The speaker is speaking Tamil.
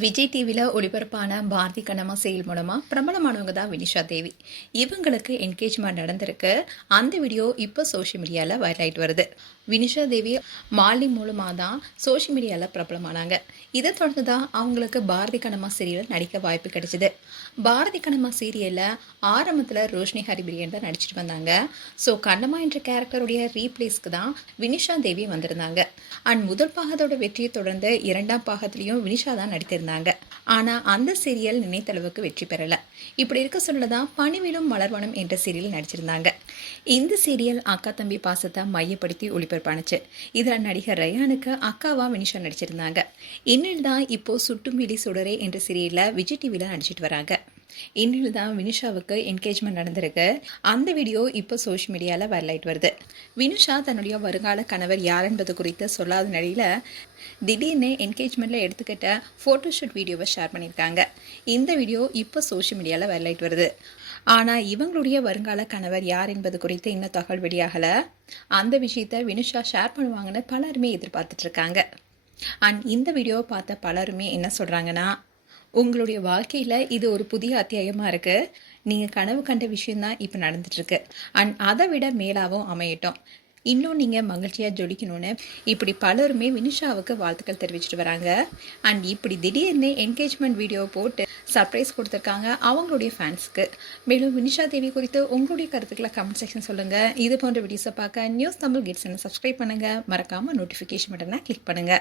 விஜய் டிவியில் ஒளிபரப்பான பாரதி கண்ணம்மா செயல் மூலமாக பிரபலமானவங்க தான் வினிஷா தேவி. இவங்களுக்கு என்கேஜ்மெண்ட் நடந்திருக்கு. அந்த வீடியோ இப்போ சோஷியல் மீடியாவில் வைரல் ஆகிட்டு வருது. வினிஷா தேவி மாலி மூலமாக தான் சோஷியல் மீடியாவில் பிரபலமானாங்க. இதை தொடர்ந்து தான் அவங்களுக்கு பாரதி கண்ணம்மா சீரியலில் நடிக்க வாய்ப்பு கிடைச்சிது. பாரதி கண்ணம்மா சீரியலில் ஆரம்பத்தில் ரோஷினி ஹரிபிரியன் தான் நடிச்சிட்டு வந்தாங்க. ஸோ கண்ணம்மா என்ற கேரக்டருடைய ரீப்ளேஸ்க்கு தான் வினிஷா தேவி வந்திருந்தாங்க. அண்ட் முதல் பாகத்தோட வெற்றியை தொடர்ந்து இரண்டாம் பாகத்திலையும் வினிஷா தான் நடித்திருந்தாங்க. ஆனால் அந்த சீரியல் நினைத்தளவுக்கு வெற்றி பெறலை. இப்படி இருக்க சொல்லதான் பணிவிலும் மலர்வனம் என்ற சீரியல் நடிச்சிருந்தாங்க. இந்த சீரியல் அக்கா தம்பி பாசத்தை மையப்படுத்தி ஒளிபரப்பானுச்சு. இதில் நடிகர் ரயானுக்கு அக்காவா வினிஷா நடிச்சிருந்தாங்க. இன்னில் தான் இப்போ சுட்டும் விழி சுடரே என்ற சீரியலில் விஜய் டிவியில் நடிச்சிட்டு வராங்க. இன்னில் தான் வினிஷாவுக்கு என்கேஜ்மெண்ட் நடந்திருக்கு. அந்த வீடியோ இப்போ சோஷியல் மீடியாவில் வைரல் ஆகிட்டு வருது. வினிஷா தன்னுடைய வருங்கால கணவர் யார் என்பது குறித்து சொல்லாத நிலையில் திடீர்னு என்கேஜ்மெண்ட்டில் எடுத்துக்கிட்ட ஃபோட்டோஷூட் வீடியோவை ஷேர் பண்ணியிருக்காங்க. இந்த வீடியோ இப்போ சோஷியல் மீடியாவில் வைரல் ஆகிட்டு வருது. ஆனால் இவங்களுடைய வருங்கால கணவர் யார் என்பது குறித்து இன்னும் தகவல் வெளியாகலை. அந்த விஷயத்தை வினிஷா ஷேர் பண்ணுவாங்கன்னு பலருமே எதிர்பார்த்துட்டு இருக்காங்க. அண்ட் இந்த வீடியோவை பார்த்த பலருமே என்ன சொல்கிறாங்கன்னா, உங்களுடைய வாழ்க்கையில் இது ஒரு புதிய அத்தியாயமாக இருக்குது. நீங்கள் கனவு கண்ட விஷயந்தான் இப்போ நடந்துட்டுருக்கு. அண்ட் அதை விட மேலாகவும் அமையட்டும். இன்னும் நீங்கள் மகிழ்ச்சியாக ஜொலிக்கணும்னு இப்படி பலருமே வினிஷாவுக்கு வாழ்த்துக்கள் தெரிவிச்சிட்டு வராங்க. அண்ட் இப்படி திடீர்னு என்கேஜ்மெண்ட் வீடியோ போட்டு சர்ப்ரைஸ் கொடுத்துருக்காங்க அவங்களுடைய ஃபேன்ஸ்க்கு. மேலும் வினிஷா தேவி குறித்து உங்களுடைய கருத்துக்களை கமெண்ட் செக்ஷன் சொல்லுங்கள். இது போன்ற வீடியோஸை பார்க்க நியூஸ் தமிழ் கிட்ஸ் சப்ஸ்கிரைப் பண்ணுங்கள். மறக்காமல் நோட்டிஃபிகேஷன் பட்டனை கிளிக் பண்ணுங்கள்.